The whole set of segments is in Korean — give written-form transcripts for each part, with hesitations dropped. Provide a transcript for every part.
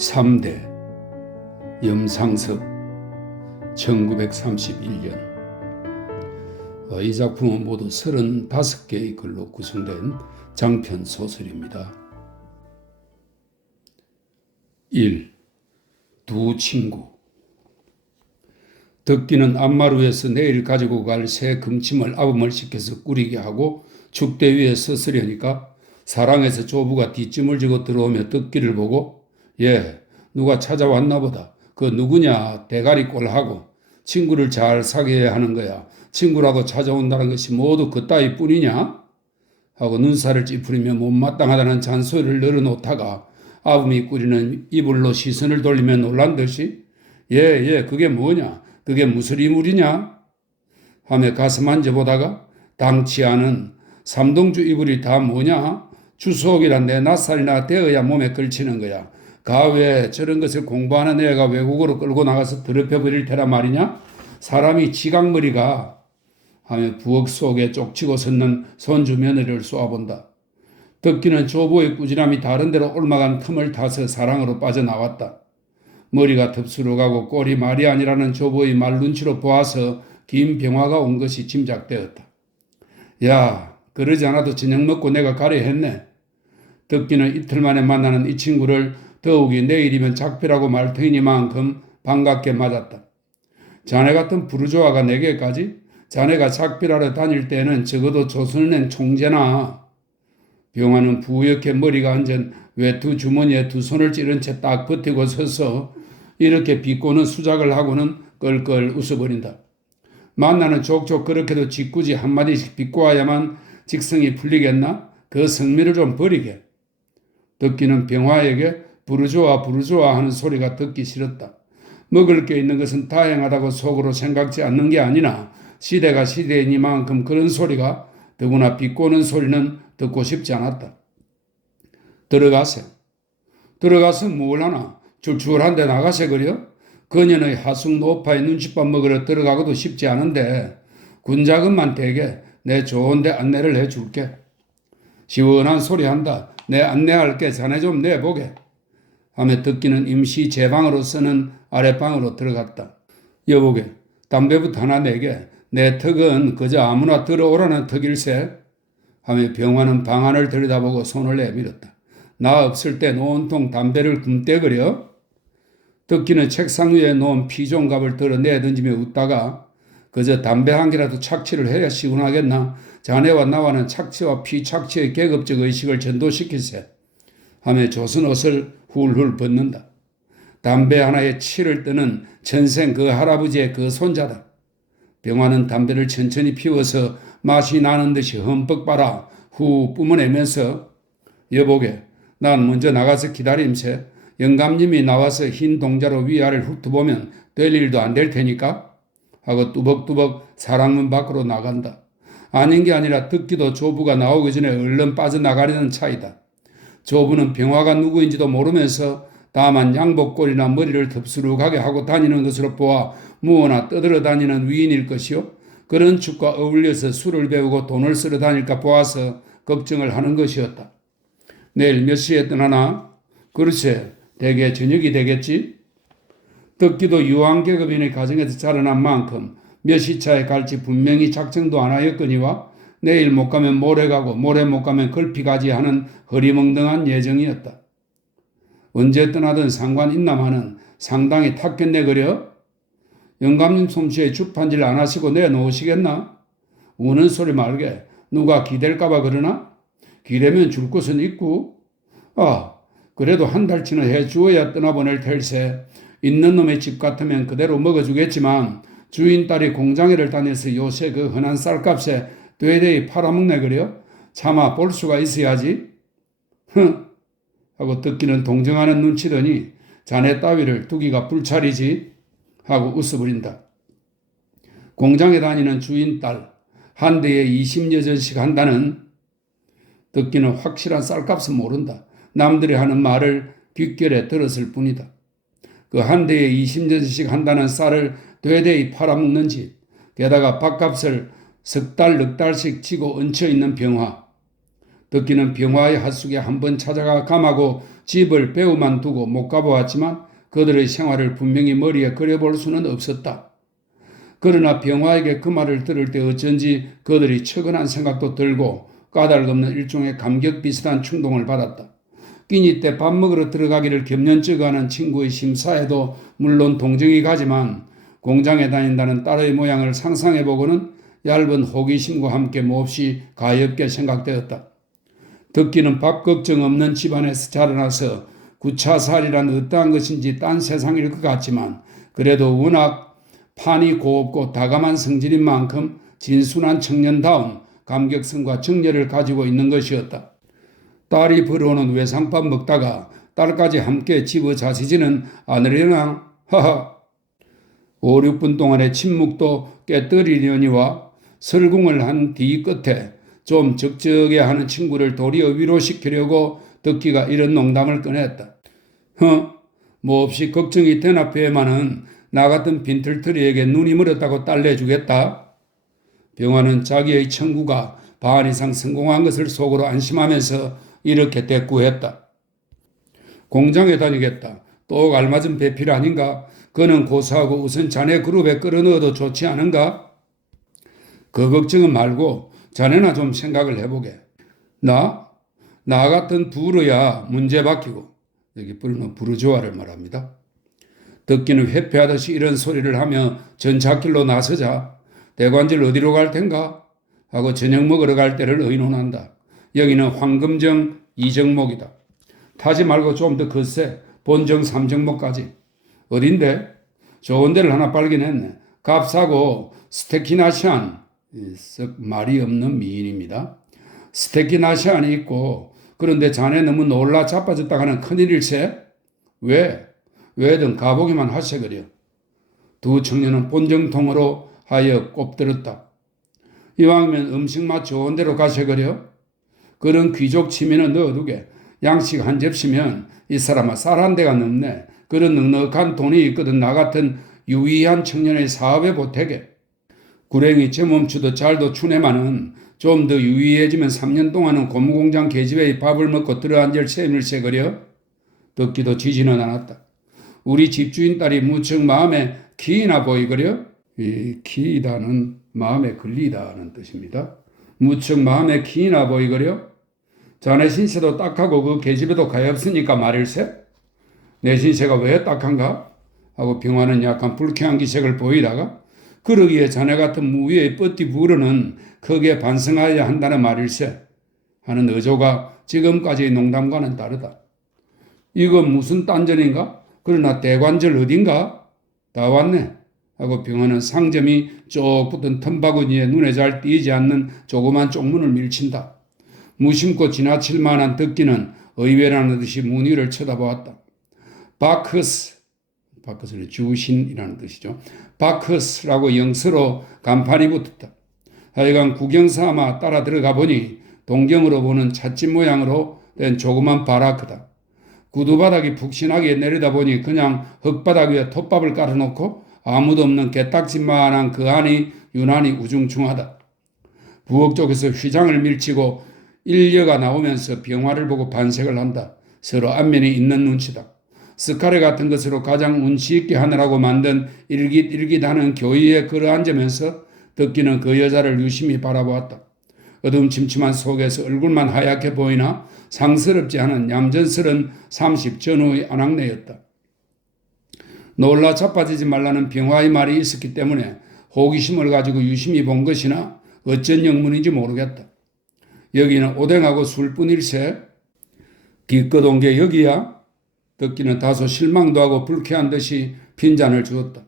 3대 염상섭 1931년. 이 작품은 모두 35개의 글로 구성된 장편 소설입니다. 1. 두 친구. 덕기는 앞마루에서 내일 가지고 갈 새 금침을 아범을 시켜서 꾸리게 하고 축대 위에 서으려니까 사랑에서 조부가 뒷짐을 지고 들어오며 덕기를 보고 예, 누가 찾아왔나 보다. 그 누구냐 대가리 꼴하고 친구를 잘 사귀어야 하는 거야. 친구라고 찾아온다는 것이 모두 그따위 뿐이냐? 하고 눈살을 찌푸리며 못마땅하다는 잔소리를 늘어놓다가 아범이 꾸리는 이불로 시선을 돌리며 놀란 듯이 예, 그게 뭐냐? 그게 무슨 이물이냐? 하며 가슴 만져보다가 당치 않은 삼동주 이불이 다 뭐냐? 주석이란 내 낯살이나 되어야 몸에 걸치는 거야. 가왜 저런 것을 공부하는 애가 외국으로 끌고 나가서 더럽혀버릴 테라 말이냐? 사람이 지각머리가 하며 부엌 속에 쪽치고 섰는 손주 며느리를 쏘아본다. 덕기는 조부의 꾸지람이 다른 데로 옮아간 틈을 타서 사랑으로 빠져나왔다. 머리가 덥수룩하고 꼴이 말이 아니라는 조부의 말 눈치로 보아서 긴 병화가 온 것이 짐작되었다. 야, 그러지 않아도 저녁 먹고 내가 가려 했네. 덕기는 이틀 만에 만나는 이 친구를 더욱이 내일이면 작별하고 말 터이니만큼 반갑게 맞았다. 자네 같은 부르주아가 내게까지? 자네가 작별하러 다닐 때는 적어도 조선은 총재나. 병화는 부옇게 머리가 앉은 외투 주머니에 두 손을 찌른 채 딱 버티고 서서 이렇게 비꼬는 수작을 하고는 껄껄 웃어버린다. 만나는 족족 그렇게도 짓궂이 한마디씩 비꼬아야만 직성이 풀리겠나? 그 성미를 좀 버리게. 덕기는 병화에게 부르주아 하는 소리가 듣기 싫었다. 먹을 게 있는 것은 다행하다고 속으로 생각지 않는 게 아니나 시대가 시대이니만큼 그런 소리가 더구나 비꼬는 소리는 듣고 싶지 않았다. 들어가서 뭘 하나? 줄줄한데 나가세 그려? 그녀의 하숙 노파에 눈칫밥 먹으러 들어가고도 쉽지 않은데 군자금만 대게 내 좋은데 안내를 해줄게. 시원한 소리 한다. 내 안내할게. 자네 좀 내보게. 하며 덕기는 임시 제 방으로 쓰는 아랫방으로 들어갔다. 여보게, 담배부터 하나 내게. 내 턱은 그저 아무나 들어오라는 턱일세. 하며 병화는 방 안을 들여다보고 손을 내밀었다. 나 없을 땐 온통 담배를 굼떼거려. 덕기는 책상 위에 놓은 피종갑을 들어 내던지며 웃다가 그저 담배 한 개라도 착취를 해야 시원하겠나. 자네와 나와는 착취와 피착취의 계급적 의식을 전도시킬세. 하며 조선 옷을 훌훌 벗는다. 담배 하나에 치를 뜨는 전생 그 할아버지의 그 손자다. 병화는 담배를 천천히 피워서 맛이 나는 듯이 흠뻑 빨아 후 뿜어내면서 여보게, 난 먼저 나가서 기다림세. 영감님이 나와서 흰 동자로 위아래를 훑어보면 될 일도 안 될 테니까. 하고 뚜벅뚜벅 사랑문 밖으로 나간다. 아닌 게 아니라 덕기도 조부가 나오기 전에 얼른 빠져나가려는 차이다. 조부는 병화가 누구인지도 모르면서 다만 양복골이나 머리를 덥수룩하게 하고 다니는 것으로 보아 무어나 떠들어 다니는 위인일 것이요. 그런 축과 어울려서 술을 배우고 돈을 쓸어 다닐까 보아서 걱정을 하는 것이었다. 내일 몇 시에 떠나나? 그렇지, 대개 저녁이 되겠지? 덕기도 유황계급인의 가정에서 자라난 만큼 몇 시차에 갈지 분명히 작정도 안 하였거니와 내일 못 가면 모레 가고 모레 못 가면 걸피 가지 하는 허리멍덩한 예정이었다. 언제 떠나든 상관 있나마는 상당히 탔겠네 그려? 영감님 솜씨에 주판질 안 하시고 내놓으시겠나? 우는 소리 말게. 누가 기댈까봐 그러나? 기대면 줄 곳은 있고. 그래도 한 달치는 해주어야 떠나보낼 텔세. 있는 놈의 집 같으면 그대로 먹어주겠지만 주인 딸이 공장에를 다녀서 요새 그 흔한 쌀값에 되대히 팔아먹네 그려? 차마 볼 수가 있어야지. 하고 덕기는 동정하는 눈치더니 자네 따위를 두기가 불찰이지. 하고 웃어버린다. 공장에 다니는 주인 딸 한 대에 20여전씩 한다는. 덕기는 확실한 쌀값은 모른다. 남들이 하는 말을 귓결에 들었을 뿐이다. 그 한 대에 20여전씩 한다는 쌀을 되대히 팔아먹는 집, 게다가 밥값을 석 달, 넉 달씩 지고 얹혀있는 병화. 덕기는 병화의 핫숙에 한번 찾아가 감하고 집을 배우만 두고 못 가보았지만 그들의 생활을 분명히 머리에 그려볼 수는 없었다. 그러나 병화에게 그 말을 들을 때 어쩐지 그들이 척은한 생각도 들고 까닭없는 일종의 감격 비슷한 충동을 받았다. 끼니 때 밥 먹으러 들어가기를 겸연쩍어하는 친구의 심사에도 물론 동정이 가지만 공장에 다닌다는 딸의 모양을 상상해보고는 얇은 호기심과 함께 몹시 가엾게 생각되었다. 덕기는 밥 걱정 없는 집안에서 자라나서 구차살이란 어떠한 것인지 딴 세상일 것 같지만 그래도 워낙 판이 곱고 다감한 성질인 만큼 진순한 청년다운 감격성과 정열을 가지고 있는 것이었다. 딸이 벌어오는 외상밥 먹다가 딸까지 함께 집어 자시지는 않으려나? 하하. 5, 6분 동안의 침묵도 깨뜨리려니와 설궁을 한 뒤 끝에 좀 적적해 하는 친구를 도리어 위로시키려고 덕기가 이런 농담을 꺼냈다. 몹시 걱정이 되나페마는 나 같은 빈털터리에게 눈이 멀었다고 딸내주겠다. 병화는 자기의 청구가 반 이상 성공한 것을 속으로 안심하면서 이렇게 대꾸했다. 공장에 다니겠다. 또 알맞은 배필 아닌가? 그는 고사하고 우선 자네 그룹에 끌어넣어도 좋지 않은가? 그 걱정은 말고 자네나 좀 생각을 해보게. 나 같은 부르야 문제 바뀌고, 여기 부르는 부르주아를 말합니다. 덕기는 회피하듯이 이런 소리를 하며 전찻길로 나서자 대관절 어디로 갈 텐가? 하고 저녁 먹으러 갈 때를 의논한다. 여기는 황금정 2정목이다. 타지 말고 좀 더 걷세. 본정 3정목까지. 어딘데? 좋은 데를 하나 발견했네. 값싸고 스테키나시안, 썩 말이 없는 미인입니다. 스테키나시안이 있고 그런데 자네 너무 놀라 자빠졌다가는 큰일일세? 왜든 가보기만 하세 그려. 두 청년은 본정통으로 하여 꼽들었다. 이왕이면 음식맛 좋은 데로 가세 그려. 그런 귀족 치미는 넣어두게. 양식 한 접시면 이 사람아 쌀 한 대가 넘네. 그런 넉넉한 돈이 있거든 나 같은 유의한 청년의 사업에 보태게. 구랭이 제 멈추도 잘도 추네마는 좀 더 유의해지면 3년 동안은 고무공장 계집애의 밥을 먹고 들어앉을 셈일세 그려. 듣기도 지지는 않았다. 우리 집주인 딸이 무척 마음에 기이나 보이거려. 이 기이다는 마음에 걸리다는 뜻입니다. 무척 마음에 기이나 보이거려. 자네 신세도 딱하고 그 계집애도 가엾으니까 말일세. 내 신세가 왜 딱한가? 하고 병화는 약간 불쾌한 기색을 보이다가 그러기에 자네 같은 무위의 뻗디 부르는 크게 반성하여야 한다는 말일세 하는 어조가 지금까지의 농담과는 다르다. 이건 무슨 딴전인가? 그러나 대관절 어딘가? 다 왔네. 하고 병화는 상점이 쭉 붙은 텀바구니에 눈에 잘 띄지 않는 조그만 쪽문을 밀친다. 무심코 지나칠 만한 덕기는 의외라는 듯이 문 위를 쳐다보았다. 바크스는 주신이라는 뜻이죠. 바크스라고 영서로 간판이 붙었다. 하여간 구경삼아 따라 들어가 보니 동경으로 보는 찻집 모양으로 된 조그만 바라크다. 구두바닥이 푹신하게 내려다보니 그냥 흙바닥 위에 톱밥을 깔아놓고 아무도 없는 개딱지만한 그 안이 유난히 우중충하다. 부엌 쪽에서 휘장을 밀치고 인려가 나오면서 병화를 보고 반색을 한다. 서로 안면이 있는 눈치다. 스카레 같은 것으로 가장 운치 있게 하느라고 만든 일깃일깃하는 교의에 걸어앉으면서 덕기는 그 여자를 유심히 바라보았다. 어둠침침한 속에서 얼굴만 하얗게 보이나 상스럽지 않은 얌전스런 30 전후의 아낙네였다. 놀라 자빠지지 말라는 병화의 말이 있었기 때문에 호기심을 가지고 유심히 본 것이나 어쩐 영문인지 모르겠다. 여기는 오뎅하고 술뿐일세. 기껏 온 게 여기야? 덕기는 다소 실망도 하고 불쾌한 듯이 빈잔을 주었다.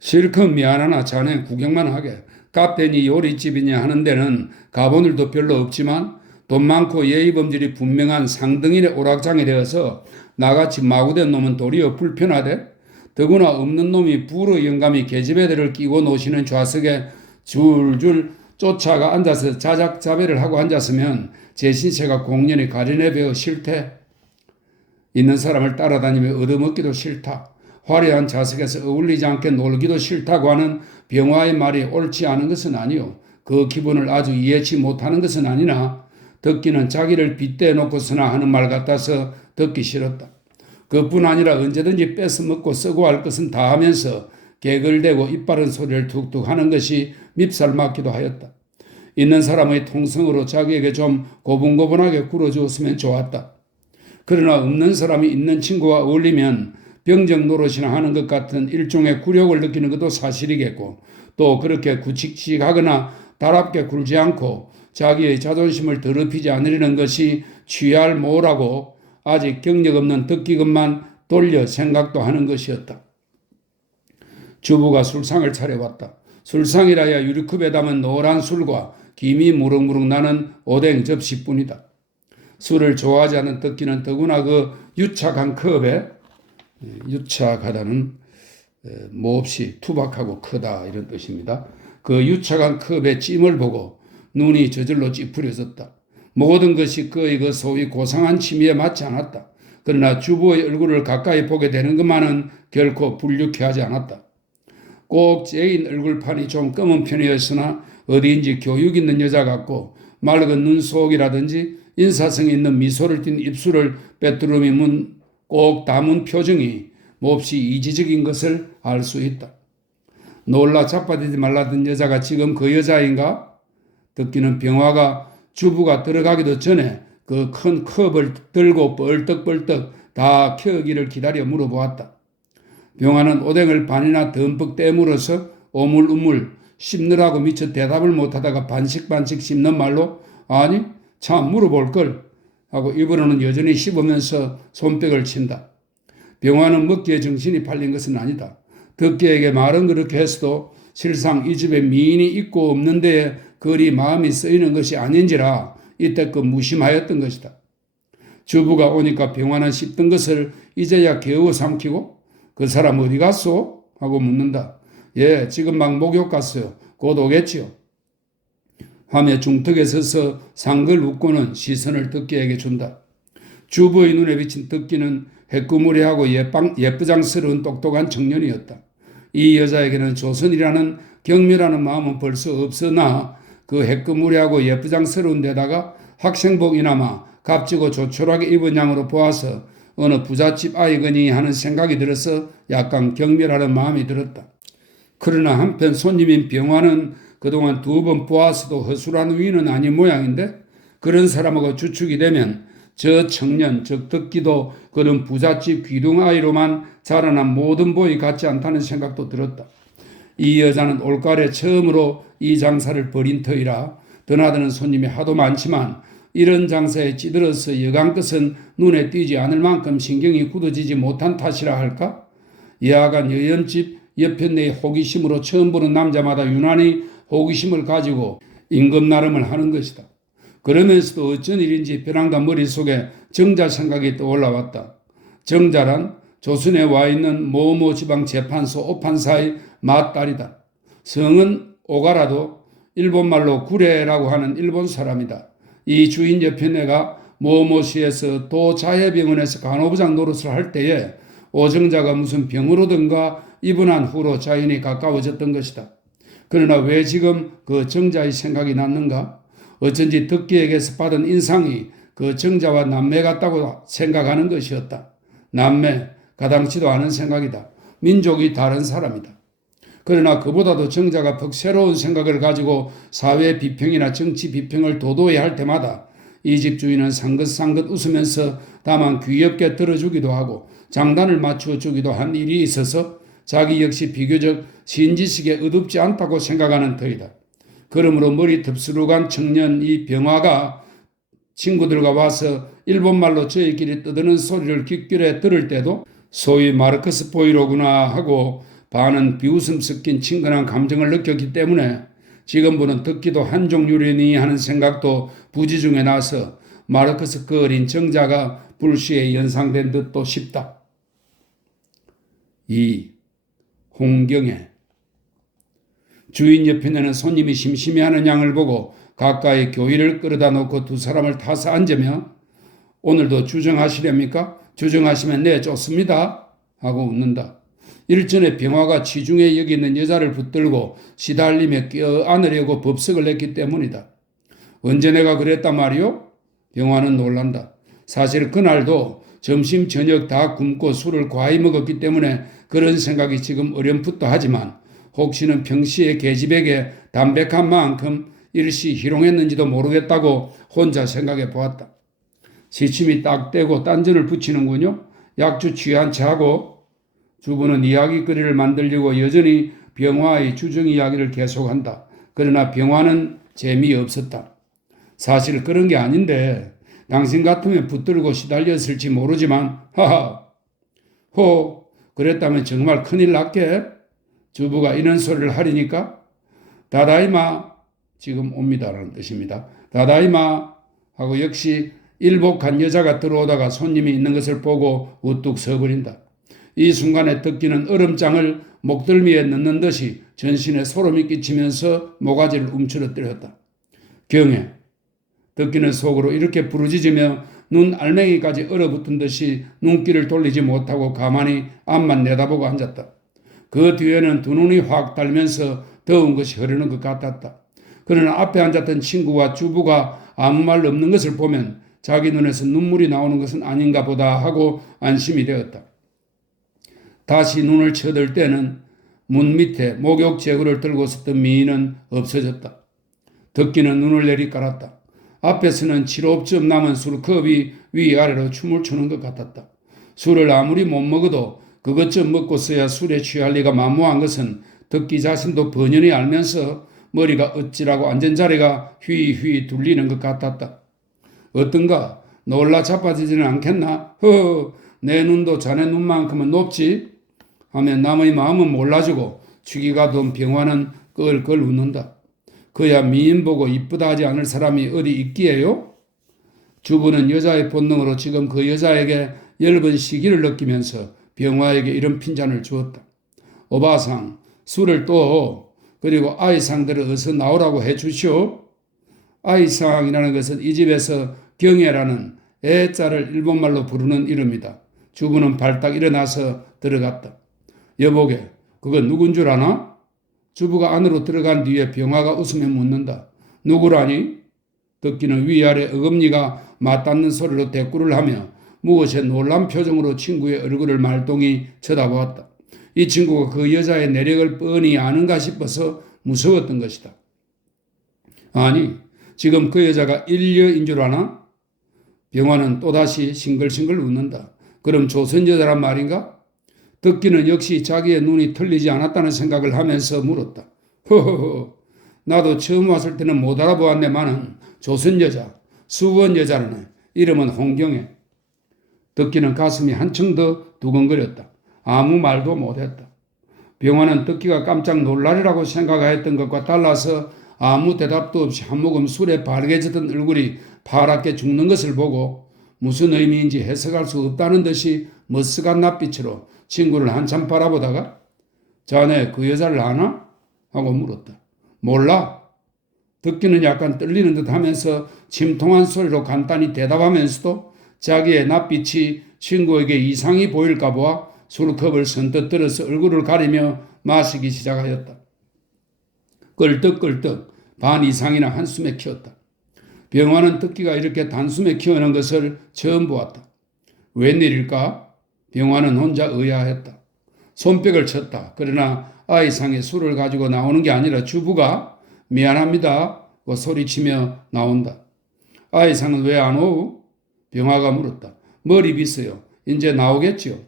실컷 미안하나 자네 구경만 하게. 카페니 요리집이냐 하는 데는 가본 일도 별로 없지만 돈 많고 예의범절이 분명한 상등인의 오락장이 되어서 나같이 마구된 놈은 도리어 불편하대. 더구나 없는 놈이 부러 영감이 계집애들을 끼고 노시는 좌석에 줄줄 쫓아가 앉아서 자작자배를 하고 앉았으면 제 신세가 공연히 가려내 배어 싫대. 있는 사람을 따라다니며 얻어먹기도 싫다. 화려한 좌석에서 어울리지 않게 놀기도 싫다고 하는 병화의 말이 옳지 않은 것은 아니요. 그 기분을 아주 이해치 못하는 것은 아니나 듣기는 자기를 빗대 놓고서나 하는 말 같아서 듣기 싫었다. 그뿐 아니라 언제든지 뺏어먹고 쓰고 할 것은 다 하면서 개걸대고 이빠른 소리를 툭툭 하는 것이 밉살 맞기도 하였다. 있는 사람의 통성으로 자기에게 좀 고분고분하게 굴어주었으면 좋았다. 그러나 없는 사람이 있는 친구와 어울리면 병정 노릇이나 하는 것 같은 일종의 굴욕을 느끼는 것도 사실이겠고, 또 그렇게 구칙칙하거나 달합게 굴지 않고 자기의 자존심을 더럽히지 않으려는 것이 취할 모라고 아직 경력 없는 듣기것만 돌려 생각도 하는 것이었다. 주부가 술상을 차려왔다. 술상이라야 유리컵에 담은 노란 술과 김이 무럭무럭 나는 오뎅 접시뿐이다. 술을 좋아하지 않는 듣기는 더구나 그 유착한 컵에, 유착하다는 몹시 투박하고 크다 이런 뜻입니다. 그 유착한 컵의 찜을 보고 눈이 저절로 찌푸려졌다. 모든 것이 그의 그 소위 고상한 취미에 맞지 않았다. 그러나 주부의 얼굴을 가까이 보게 되는 것만은 결코 불쾌하지 않았다. 꼭 죄인 얼굴판이 좀 검은 편이었으나 어디인지 교육 있는 여자 같고 맑은 눈속이라든지 인사성 있는 미소를 띤 입술을 빼뚜루미 꼭 담은 표정이 몹시 이지적인 것을 알 수 있다. 놀라 자빠지지 말라던 여자가 지금 그 여자인가? 듣기는 병화가 주부가 들어가기도 전에 그 큰 컵을 들고 벌떡벌떡 다 켜기를 기다려 물어보았다. 병화는 오뎅을 반이나 듬뿍 떼물어서 오물우물 씹느라고 미처 대답을 못하다가 반씩반씩 씹는 말로 아니 참 물어볼걸 하고 입으로는 여전히 씹으면서 손뼉을 친다. 병화는 먹기에 정신이 팔린 것은 아니다. 듣기에게 말은 그렇게 했어도 실상 이 집에 미인이 있고 없는 데에 그리 마음이 쓰이는 것이 아닌지라 이때껏 무심하였던 것이다. 주부가 오니까 병화는 씹던 것을 이제야 겨우 삼키고 그 사람 어디 갔소? 하고 묻는다. 예, 지금 막 목욕 갔어요. 곧 오겠지요. 하며 중턱에 서서 상글 웃고는 시선을 듣기에게 준다. 주부의 눈에 비친 듣기는 해꾸무리하고 예쁘장스러운 똑똑한 청년이었다. 이 여자에게는 조선이라는 경멸하는 마음은 벌써 없으나 그 해꾸무리하고 예쁘장스러운 데다가 학생복이나마 값지고 조촐하게 입은 양으로 보아서 어느 부잣집 아이거니 하는 생각이 들어서 약간 경멸하는 마음이 들었다. 그러나 한편 손님인 병화는 그동안 2번 보았어도 허술한 위는 아닌 모양인데 그런 사람하고 주축이 되면 저 청년, 즉 듣기도 그런 부잣집 귀둥아이로만 자라난 모든 보이 같지 않다는 생각도 들었다. 이 여자는 올가을에 처음으로 이 장사를 벌인 터이라 드나드는 손님이 하도 많지만 이런 장사에 찌들어서 여간것은 눈에 띄지 않을 만큼 신경이 굳어지지 못한 탓이라 할까? 예하간 여연집 옆에 내 호기심으로 처음 보는 남자마다 유난히 호기심을 가지고 임금 나름을 하는 것이다. 그러면서도 어쩐 일인지 벼랑간 머릿속에 정자 생각이 떠올라왔다. 정자란 조선에 와 있는 모모 지방 재판소 오판사의 맏딸이다. 성은 오가라도 일본말로 구레라고 하는 일본 사람이다. 이 주인 옆에 내가 모모시에서 도자해병원에서 간호부장 노릇을 할 때에 오정자가 무슨 병으로든가 입원한 후로 자연이 가까워졌던 것이다. 그러나 왜 지금 그 정자의 생각이 났는가? 어쩐지 듣기에게서 받은 인상이 그 정자와 남매 같다고 생각하는 것이었다. 남매, 가당치도 않은 생각이다. 민족이 다른 사람이다. 그러나 그보다도 정자가 퍽 새로운 생각을 가지고 사회 비평이나 정치 비평을 도도히 할 때마다 이 집 주인은 상긋상긋 웃으면서 다만 귀엽게 들어주기도 하고 장단을 맞추어 주기도 한 일이 있어서 자기 역시 비교적 신지식에 의둡지 않다고 생각하는 터이다. 그러므로 머리 덥수룩한 청년 이 병화가 친구들과 와서 일본말로 저희끼리 떠드는 소리를 귓결에 들을 때도 소위 마르크스 보이로구나 하고 반은 비웃음 섞인 친근한 감정을 느꼈기 때문에 지금부는 듣기도 한 종류려니 하는 생각도 부지중에 나서 마르크스 그 어린 정자가 불시에 연상된 듯도 싶다. 2. 홍경애 주인 옆에 내는 손님이 심심해하는 양을 보고 가까이 교의를 끌어다 놓고 두 사람을 타서 앉으며 오늘도 주정하시렵니까? 주정하시면 네 좋습니다 하고 웃는다. 일전에 병화가 치중에 여기 있는 여자를 붙들고 시달리며 껴안으려고 법석을 냈기 때문이다. 언제 내가 그랬단 말이오? 병화는 놀란다. 사실 그날도 점심 저녁 다 굶고 술을 과히 먹었기 때문에 그런 생각이 지금 어렴풋도 하지만 혹시는 평시에 계집에게 담백한 만큼 일시 희롱했는지도 모르겠다고 혼자 생각해 보았다. 시침이 딱 떼고 딴전을 붙이는군요. 약주 취한 채하고 주부는 이야기거리를 만들려고 여전히 병화의 주정 이야기를 계속한다. 그러나 병화는 재미없었다. 사실 그런 게 아닌데 당신 같으면 붙들고 시달렸을지 모르지만 하하 그랬다면 정말 큰일 났게. 주부가 이런 소리를 하리니까 다다이마 지금 옵니다라는 뜻입니다. 다다이마 하고 역시 일복한 여자가 들어오다가 손님이 있는 것을 보고 우뚝 서버린다. 이 순간에 덕기는 얼음장을 목덜미에 넣는 듯이 전신에 소름이 끼치면서 모가지를 움츠러뜨렸다. 경해. 덕기는 속으로 이렇게 부르짖으며 눈 알맹이까지 얼어붙은 듯이 눈길을 돌리지 못하고 가만히 앞만 내다보고 앉았다. 그 뒤에는 두 눈이 확 달면서 더운 것이 흐르는 것 같았다. 그러나 앞에 앉았던 친구와 주부가 아무 말 없는 것을 보면 자기 눈에서 눈물이 나오는 것은 아닌가 보다 하고 안심이 되었다. 다시 눈을 쳐들 때는 문 밑에 목욕 제구를 들고 있었던 미인은 없어졌다. 덕기는 눈을 내리깔았다. 앞에서는 7옵쯤 남은 술컵이 위아래로 춤을 추는 것 같았다. 술을 아무리 못 먹어도 그것 좀 먹고서야 술에 취할 리가 만무한 것은 덕기 자신도 번연히 알면서 머리가 어찌라고 앉은 자리가 휘휘 둘리는 것 같았다. 어떤가 놀라 자빠지지는 않겠나? 내 눈도 자네 눈만큼은 높지? 하며 남의 마음은 몰라주고 취기가 돈 병화는 껄껄 웃는다. 그야 미인 보고 이쁘다 하지 않을 사람이 어디 있기에요? 주부는 여자의 본능으로 지금 그 여자에게 엷은 시기를 느끼면서 병화에게 이런 핀잔을 주었다. 오바상 술을 또 그리고 아이상들을 어서 나오라고 해주시오. 아이상이라는 것은 이 집에서 경애라는 애자를 일본말로 부르는 이름이다. 주부는 발딱 일어나서 들어갔다. 여보게 그건 누군 줄 아나? 주부가 안으로 들어간 뒤에 병화가 웃으며 묻는다. 누구라니? 덕기는 위아래 어금니가 맞닿는 소리로 대꾸를 하며 무엇에 놀란 표정으로 친구의 얼굴을 말똥이 쳐다보았다. 이 친구가 그 여자의 내력을 뻔히 아는가 싶어서 무서웠던 것이다. 아니, 지금 그 여자가 인려인 줄 아나? 병화는 또다시 싱글싱글 웃는다. 그럼 조선 여자란 말인가? 덕기는 역시 자기의 눈이 틀리지 않았다는 생각을 하면서 물었다. 나도 처음 왔을 때는 못 알아보았네만은 조선 여자, 수원 여자라네. 이름은 홍경애. 덕기는 가슴이 한층 더 두근거렸다. 아무 말도 못했다. 병화는 덕기가 깜짝 놀라리라고 생각했던 것과 달라서 아무 대답도 없이 한 모금 술에 바르게졌던 얼굴이 파랗게 죽는 것을 보고 무슨 의미인지 해석할 수 없다는 듯이 머쓱한 낯빛으로 친구를 한참 바라보다가 자네 그 여자를 아나? 하고 물었다. 몰라. 덕기는 약간 떨리는 듯 하면서 침통한 소리로 간단히 대답하면서도 자기의 낯빛이 친구에게 이상이 보일까 보아 술컵을 선뜻 들어서 얼굴을 가리며 마시기 시작하였다. 껄떡껄떡 반 이상이나 한숨에 키웠다. 병화는 덕기가 이렇게 단숨에 키우는 것을 처음 보았다. 웬일일까? 병화는 혼자 의아했다. 손뼉을 쳤다. 그러나 아이상의 술을 가지고 나오는 게 아니라 주부가 미안합니다 고 소리치며 나온다. 아이상은 왜 안 오우? 병화가 물었다. 머리 빗어요. 이제 나오겠지요.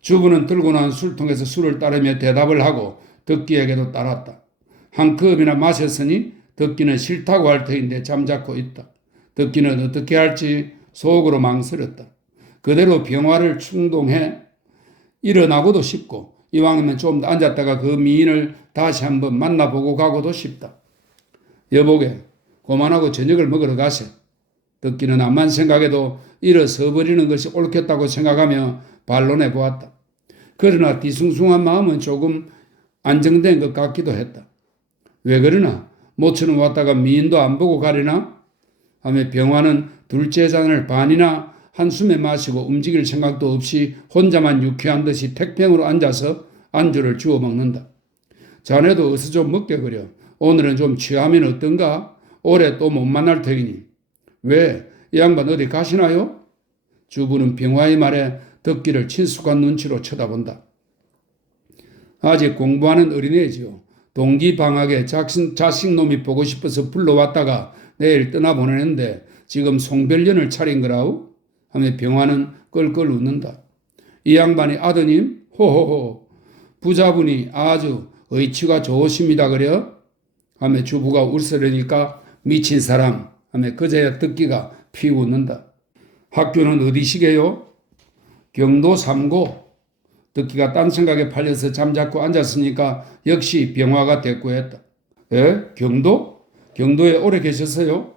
주부는 들고 난 술통에서 술을 따르며 대답을 하고 덕기에게도 따랐다. 한 컵이나 마셨으니 덕기는 싫다고 할 터인데 잠자코 있다. 덕기는 어떻게 할지 속으로 망설였다. 그대로 병화를 충동해 일어나고도 싶고 이왕이면 좀 더 앉았다가 그 미인을 다시 한번 만나보고 가고도 싶다. 여보게 그만하고 저녁을 먹으러 가세. 덕기는 암만 생각해도 일어서 버리는 것이 옳겠다고 생각하며 반론해 보았다. 그러나 뒤숭숭한 마음은 조금 안정된 것 같기도 했다. 왜 그러나? 모처럼 왔다가 미인도 안 보고 가려나? 하며 병화는 둘째 잔을 반이나 한숨에 마시고 움직일 생각도 없이 혼자만 유쾌한 듯이 택병으로 앉아서 안주를 주워 먹는다. 자네도 어서 좀 먹게 그려. 오늘은 좀 취하면 어떤가? 올해 또 못 만날 터이니. 왜? 이 양반 어디 가시나요? 주부는 병화의 말에 듣기를 친숙한 눈치로 쳐다본다. 아직 공부하는 어린애지요. 동기 방학에 자식놈이 보고 싶어서 불러왔다가 내일 떠나보내는데 지금 송별년을 차린 거라우? 하며 병화는 껄껄 웃는다. 이 양반이 아드님? 호호호. 부자분이 아주 의치가 좋으십니다 그려? 하며 주부가 울서려니까 미친 사람 하며 그제야 듣기가 피 웃는다. 학교는 어디시게요? 경도 3고. 듣기가 딴 생각에 팔려서 잠자코 앉았으니까 역시 병화가 대꾸했다. 에? 경도? 경도에 오래 계셨어요?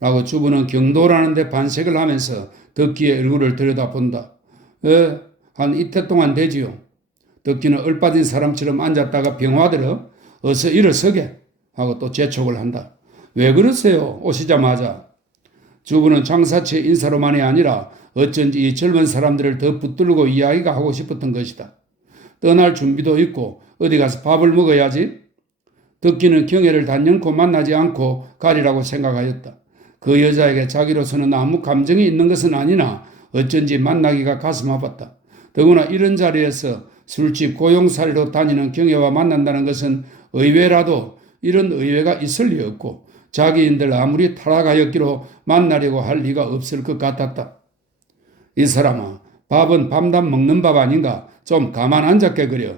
라고 주부는 경도라는 데 반색을 하면서 듣기의 얼굴을 들여다본다. 한 이태 동안 되지요. 듣기는 얼빠진 사람처럼 앉았다가 병화들어 어서 일어서게 하고 또 재촉을 한다. 왜 그러세요? 오시자마자. 주부는 장사치의 인사로만이 아니라 어쩐지 이 젊은 사람들을 더 붙들고 이야기가 하고 싶었던 것이다. 떠날 준비도 있고 어디 가서 밥을 먹어야지. 듣기는 경애를 단연코 만나지 않고 가리라고 생각하였다. 그 여자에게 자기로서는 아무 감정이 있는 것은 아니나 어쩐지 만나기가 가슴 아팠다. 더구나 이런 자리에서 술집 고용살이로 다니는 경애와 만난다는 것은 의외라도 이런 의외가 있을 리 없고 자기인들 아무리 타락하였기로 만나려고 할 리가 없을 것 같았다. 이 사람아, 밥은 밤낮 먹는 밥 아닌가? 좀 가만 앉았게 그려.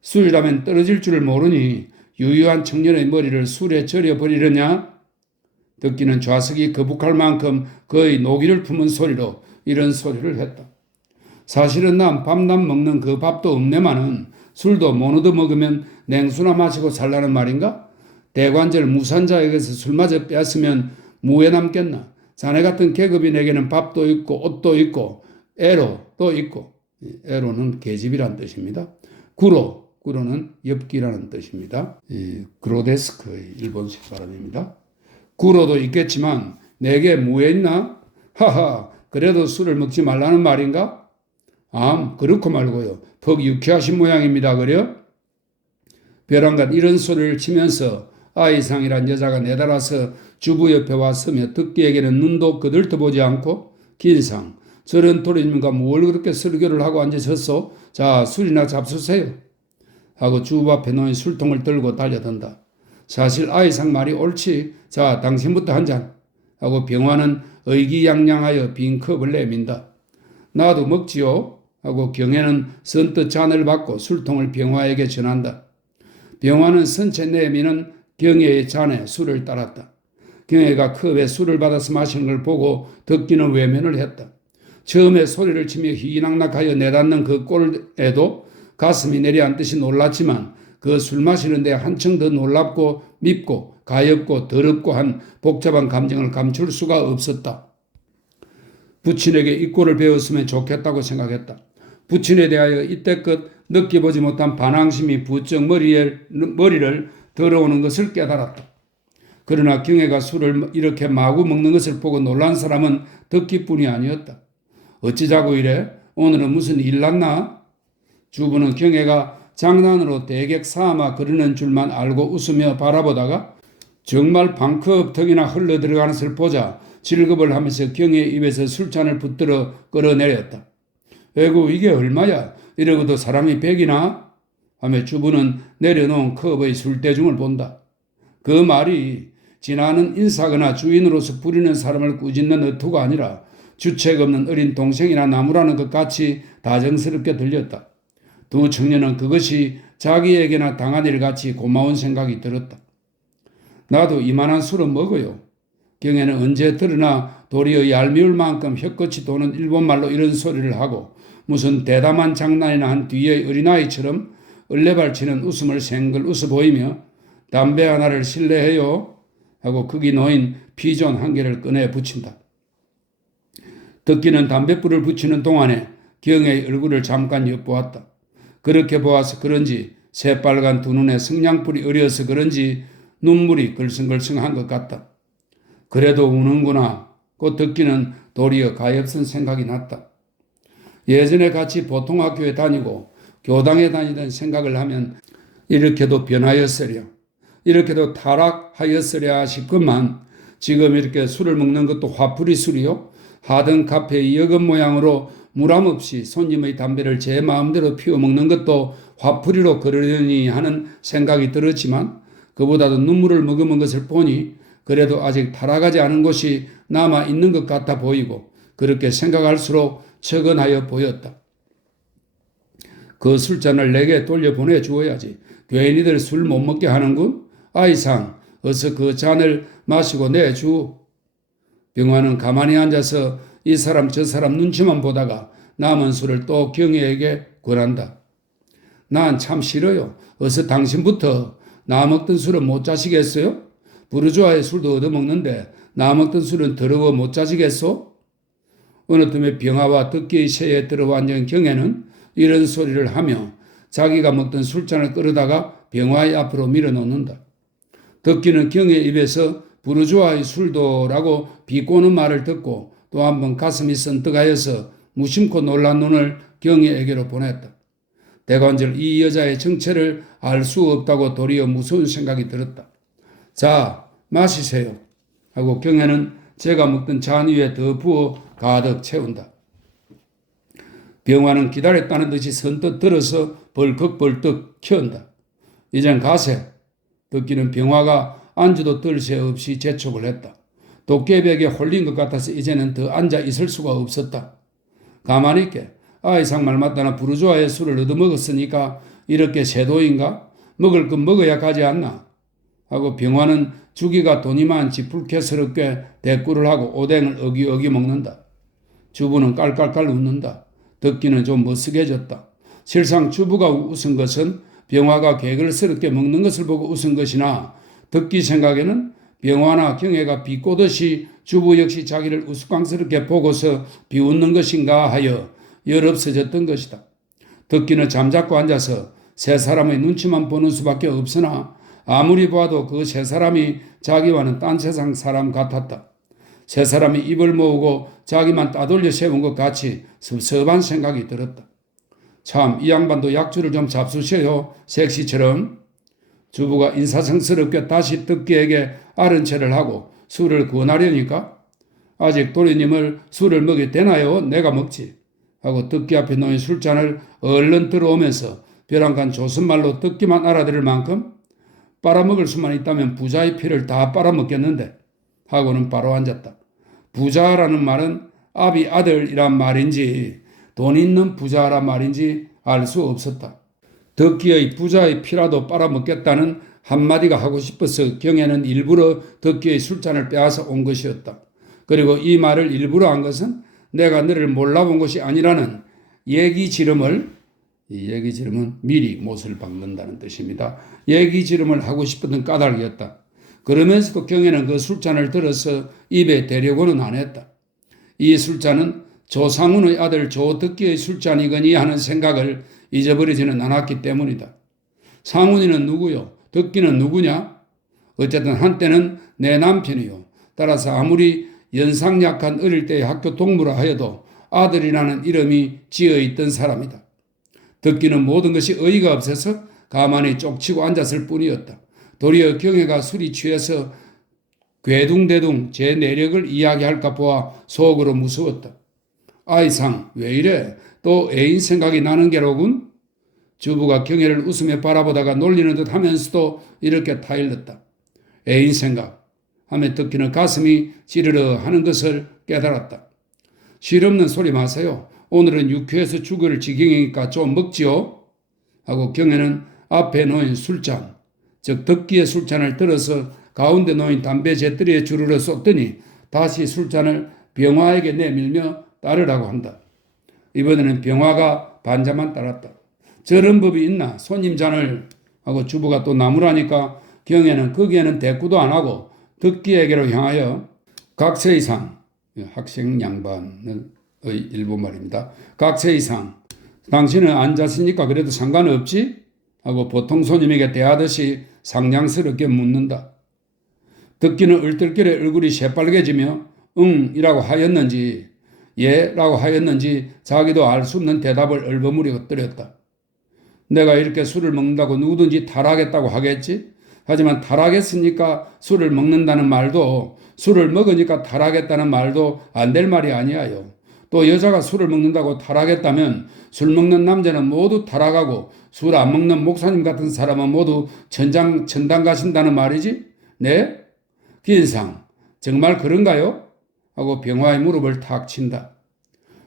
술이라면 떨어질 줄을 모르니 유유한 청년의 머리를 술에 절여버리려냐? 듣기는 좌석이 거북할 만큼 거의 노기를 품은 소리로 이런 소리를 했다. 사실은 난 밤낮 먹는 그 밥도 없네마는 술도 못 얻어 먹으면 냉수나 마시고 살라는 말인가? 대관절 무산자에게서 술마저 뺐으면 무에 남겠나? 자네 같은 계급인에게는 밥도 있고 옷도 있고 애로도 있고, 애로는 계집이란 뜻입니다. 구로는 엽기라는 뜻입니다. 그로데스크의 일본식 발음입니다. 구로도 있겠지만 내게 무에 있나? 하하, 그래도 술을 먹지 말라는 말인가? 그렇고 말고요. 퍽 유쾌하신 모양입니다. 그래요? 벼랑간 이런 소리를 치면서 아이상이란 여자가 내달아서 주부 옆에 왔으며 듣기에게는 눈도 거들떠보지 않고 긴상 저런 도련님과 뭘 그렇게 설교를 하고 앉으셨소? 자, 술이나 잡수세요. 하고 주부 앞에 놓인 술통을 들고 달려든다. 사실 아이상 말이 옳지. 자, 당신부터 한 잔. 하고 병화는 의기양양하여 빈 컵을 내민다. 나도 먹지요. 하고 경애는 선뜻 잔을 받고 술통을 병화에게 전한다. 병화는 선체 내미는 경애의 잔에 술을 따랐다. 경애가 컵에 술을 받아서 마시는 걸 보고 듣기는 외면을 했다. 처음에 소리를 치며 희낙낙하여 내닫는 그 꼴에도 가슴이 내려앉듯이 놀랐지만 그 술 마시는 데 한층 더 놀랍고 밉고 가엽고 더럽고 한 복잡한 감정을 감출 수가 없었다. 부친에게 이 꼴을 배웠으면 좋겠다고 생각했다. 부친에 대하여 이때껏 느껴보지 못한 반항심이 부쩍 머리를 들어오는 것을 깨달았다. 그러나 경애가 술을 이렇게 마구 먹는 것을 보고 놀란 사람은 듣기뿐이 아니었다. 어찌자고 이래? 오늘은 무슨 일 났나? 주부는 경애가 장난으로 대객 삼아 그러는 줄만 알고 웃으며 바라보다가 정말 반컵 턱이나 흘러 들어가는 것을 보자 질겁을 하면서 경애의 입에서 술잔을 붙들어 끌어내렸다. 에구 이게 얼마야? 이러고도 사람이 백이나? 하며 주부는 내려놓은 컵의 술대중을 본다. 그 말이 지나는 인사거나 주인으로서 부리는 사람을 꾸짖는 어투가 아니라 주책 없는 어린 동생이나 나무라는 것 같이 다정스럽게 들렸다. 두 청년은 그것이 자기에게나 당한 일 같이 고마운 생각이 들었다. 나도 이만한 술은 먹어요. 경애는 언제 들으나 도리어 얄미울 만큼 혀끝이 도는 일본말로 이런 소리를 하고 무슨 대담한 장난이나 한 뒤의 어린아이처럼 얼레발치는 웃음을 생글 웃어 보이며 담배 하나를 실례해요 하고 거기 놓인 피존 한 개를 꺼내 붙인다. 듣기는 담뱃불을 붙이는 동안에 경애의 얼굴을 잠깐 엿보았다. 그렇게 보아서 그런지 새빨간 두 눈에 성냥불이 어려서 그런지 눈물이 걸성걸성한 것 같다. 그래도 우는구나. 곧 듣기는 도리어 가엾은 생각이 났다. 예전에 같이 보통학교에 다니고 교당에 다니던 생각을 하면 이렇게도 변하였으랴, 이렇게도 타락하였으랴 싶건만 지금 이렇게 술을 먹는 것도 화풀이 술이요. 하등 카페의 여금 모양으로 무람 없이 손님의 담배를 제 마음대로 피워 먹는 것도 화풀이로 그러려니 하는 생각이 들었지만 그보다도 눈물을 머금은 것을 보니 그래도 아직 타락하지 않은 곳이 남아 있는 것 같아 보이고 그렇게 생각할수록 척은하여 보였다. 그 술잔을 내게 돌려보내 주어야지. 괜히들 술 못 먹게 하는군. 아이상 어서 그 잔을 마시고 내주. 병화는 가만히 앉아서 이 사람 저 사람 눈치만 보다가 남은 술을 또 경혜에게 권한다. 난 참 싫어요. 어서 당신부터 나 먹던 술은 못 자시겠어요? 부르주아의 술도 얻어먹는데 나 먹던 술은 더러워 못 자시겠소? 어느 틈에 병화와 덕기의 새에 들어와 앉은 경혜는 이런 소리를 하며 자기가 먹던 술잔을 끌어다가 병화의 앞으로 밀어놓는다. 덕기는 경혜 입에서 부르주아의 술도라고 비꼬는 말을 듣고 또 한 번 가슴이 선뜩하여서 무심코 놀란 눈을 경혜에게로 보냈다. 대관절 이 여자의 정체를 알 수 없다고 도리어 무서운 생각이 들었다. 자, 마시세요. 하고 경혜는 제가 먹던 잔 위에 더 부어 가득 채운다. 병화는 기다렸다는 듯이 선뜻 들어서 벌컥벌떡 키운다. 이젠 가세. 덕기는 병화가 앉아도 뜰 새 없이 재촉을 했다. 도깨비에게 홀린 것 같아서 이제는 더 앉아 있을 수가 없었다. 가만히 있게. 아이상 말 맞다나 부르주아의 술을 얻어먹었으니까 이렇게 세도인가? 먹을 건 먹어야 가지 않나? 하고 병화는 주기가 돈이 많지 불쾌스럽게 대꾸를 하고 오뎅을 어기어기 먹는다. 주부는 깔깔깔 웃는다. 덕기는 좀 멋쓰게졌다. 실상 주부가 웃은 것은 병화가 개걸스럽게 먹는 것을 보고 웃은 것이나 덕기 생각에는 병화나 경혜가 비꼬듯이 주부 역시 자기를 우스꽝스럽게 보고서 비웃는 것인가 하여 열없어졌던 것이다. 덕기는 잠자코 앉아서 세 사람의 눈치만 보는 수밖에 없으나 아무리 봐도 그 세 사람이 자기와는 딴 세상 사람 같았다. 세 사람이 입을 모으고 자기만 따돌려 세운 것 같이 섭섭한 생각이 들었다. 참, 이 양반도 약주를 좀 잡수셔요. 섹시처럼. 주부가 인사성스럽게 다시 덕기에게 아른 체를 하고 술을 권하려니까 아직 도련님을 술을 먹이 되나요? 내가 먹지. 하고 덕기 앞에 놓인 술잔을 얼른 들어오면서 벼랑간 조선말로 덕기만 알아들을 만큼 빨아먹을 수만 있다면 부자의 피를 다 빨아먹겠는데 하고는 바로 앉았다. 부자라는 말은 아비 아들이란 말인지 돈 있는 부자란 말인지 알 수 없었다. 덕기의 부자의 피라도 빨아먹겠다는 한마디가 하고 싶어서 경혜는 일부러 덕기의 술잔을 빼앗아 온 것이었다. 그리고 이 말을 일부러 한 것은 내가 너를 몰라본 것이 아니라는 얘기지름을, 이 얘기지름은 미리 못을 박는다는 뜻입니다. 얘기지름을 하고 싶었던 까닭이었다. 그러면서도 경혜는 그 술잔을 들어서 입에 대려고는 안 했다. 이 술잔은 조상훈의 아들 조덕기의 술잔이거니 하는 생각을 잊어버리지는 않았기 때문이다. 상훈이는 누구요? 덕기는 누구냐? 어쨌든 한때는 내 남편이요. 따라서 아무리 연상약한 어릴 때의 학교 동무라 하여도 아들이라는 이름이 지어있던 사람이다. 덕기는 모든 것이 어이가 없어서 가만히 쪽치고 앉았을 뿐이었다. 도리어 경혜가 술이 취해서 괴둥대둥 제 내력을 이야기할까 보아 속으로 무서웠다. 아이상 왜 이래? 또 애인 생각이 나는 게로군? 주부가 경혜를 웃으며 바라보다가 놀리는 듯 하면서도 이렇게 타일렀다. 애인 생각 하며 덕기는 가슴이 찌르르 하는 것을 깨달았다. 실없는 소리 마세요. 오늘은 육회에서 죽을 지경이니까 좀 먹지요? 하고 경혜는 앞에 놓인 술잔, 즉 덕기의 술잔을 들어서 가운데 놓인 담배 재떨이에 주르르 쏟더니 다시 술잔을 병화에게 내밀며 따르라고 한다. 이번에는 병화가 반자만 따랐다. 저런 법이 있나? 손님 잔을 하고 주부가 또 나무라니까 경혜는 거기에는 대꾸도 안 하고 덕기에게로 향하여 각세이상, 학생 양반의 일본말입니다. 각세이상, 당신은 앉았으니까 그래도 상관없지? 하고 보통 손님에게 대하듯이 상냥스럽게 묻는다. 덕기는 얼떨결에 얼굴이 새빨개지며 응 이라고 하였는지 예 라고 하였는지 자기도 알 수 없는 대답을 얼버무리고 엎드렸다. 내가 이렇게 술을 먹는다고 누구든지 탈하겠다고 하겠지? 하지만 타락했으니까 술을 먹는다는 말도, 술을 먹으니까 타락했다는 말도 안 될 말이 아니에요. 또 여자가 술을 먹는다고 타락했다면 술 먹는 남자는 모두 타락하고 술 안 먹는 목사님 같은 사람은 모두 천당 가신다는 말이지? 네? 기인상, 정말 그런가요? 하고 병화의 무릎을 탁 친다.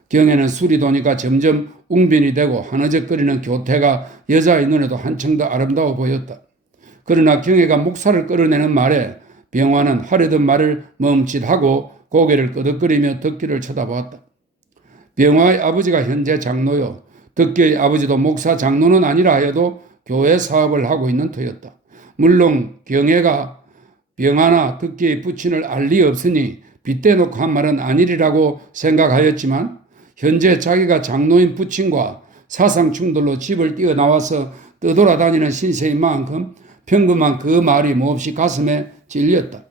경에는 술이 도니까 점점 웅변이 되고 하느적거리는 교태가 여자의 눈에도 한층 더 아름다워 보였다. 그러나 경애가 목살을 끌어내는 말에 병화는 하려던 말을 멈칫하고 고개를 끄덕거리며 덕기를 쳐다보았다. 병화의 아버지가 현재 장로요. 덕기의 아버지도 목사 장로는 아니라 하여도 교회 사업을 하고 있는 터였다. 물론 경애가 병화나 덕기의 부친을 알 리 없으니 빗대놓고 한 말은 아니리라고 생각하였지만 현재 자기가 장로인 부친과 사상 충돌로 집을 뛰어나와서 떠돌아다니는 신세인 만큼 평범한 그 말이 몹시 가슴에 찔렸다.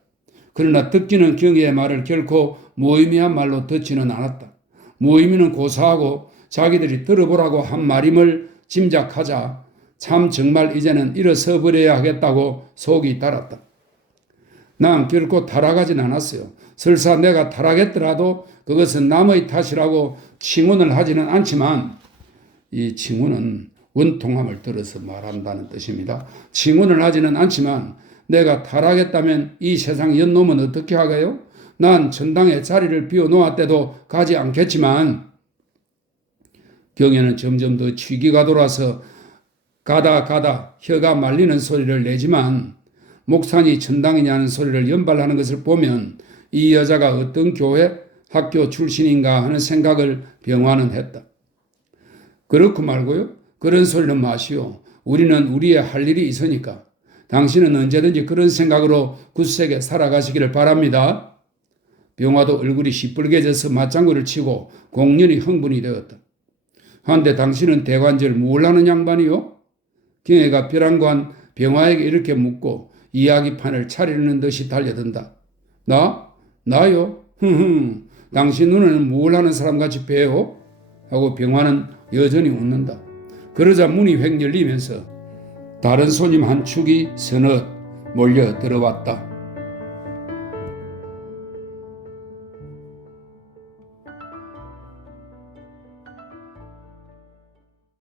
그러나 덕기는 경애의 말을 결코 무의미한 말로 듣지는 않았다. 무의미는 고사하고 자기들이 들어보라고 한 말임을 짐작하자 참 정말 이제는 일어서 버려야 하겠다고 속이 달았다. 난 결코 타락하진 않았어요. 설사 내가 타락했더라도 그것은 남의 탓이라고 칭언을 하지는 않지만 이 칭언은 원통함을 들어서 말한다는 뜻입니다. 칭언을 하지는 않지만 내가 타락했다면 이 세상 연놈은 어떻게 하게요? 난 전당에 자리를 비워놓았대도 가지 않겠지만 경에는 점점 더 취기가 돌아서 가다 혀가 말리는 소리를 내지만 목사니 천당이냐는 소리를 연발하는 것을 보면 이 여자가 어떤 교회, 학교 출신인가 하는 생각을 병화는 했다. 그렇고 말고요. 그런 소리는 마시오. 우리는 우리의 할 일이 있으니까. 당신은 언제든지 그런 생각으로 굳세게 살아가시기를 바랍니다. 병화도 얼굴이 시뻘개져서 맞장구를 치고 공연히 흥분이 되었다. 한데 당신은 대관절 뭘 하는 양반이요? 경애가 벼랑관 병화에게 이렇게 묻고 이야기판을 차리는 듯이 달려든다. 나요? 당신 눈에는 뭘 하는 사람같이 배요? 하고 병화는 여전히 웃는다. 그러자 문이 획 열리면서 다른 손님 한 축이 서너 몰려 들어왔다.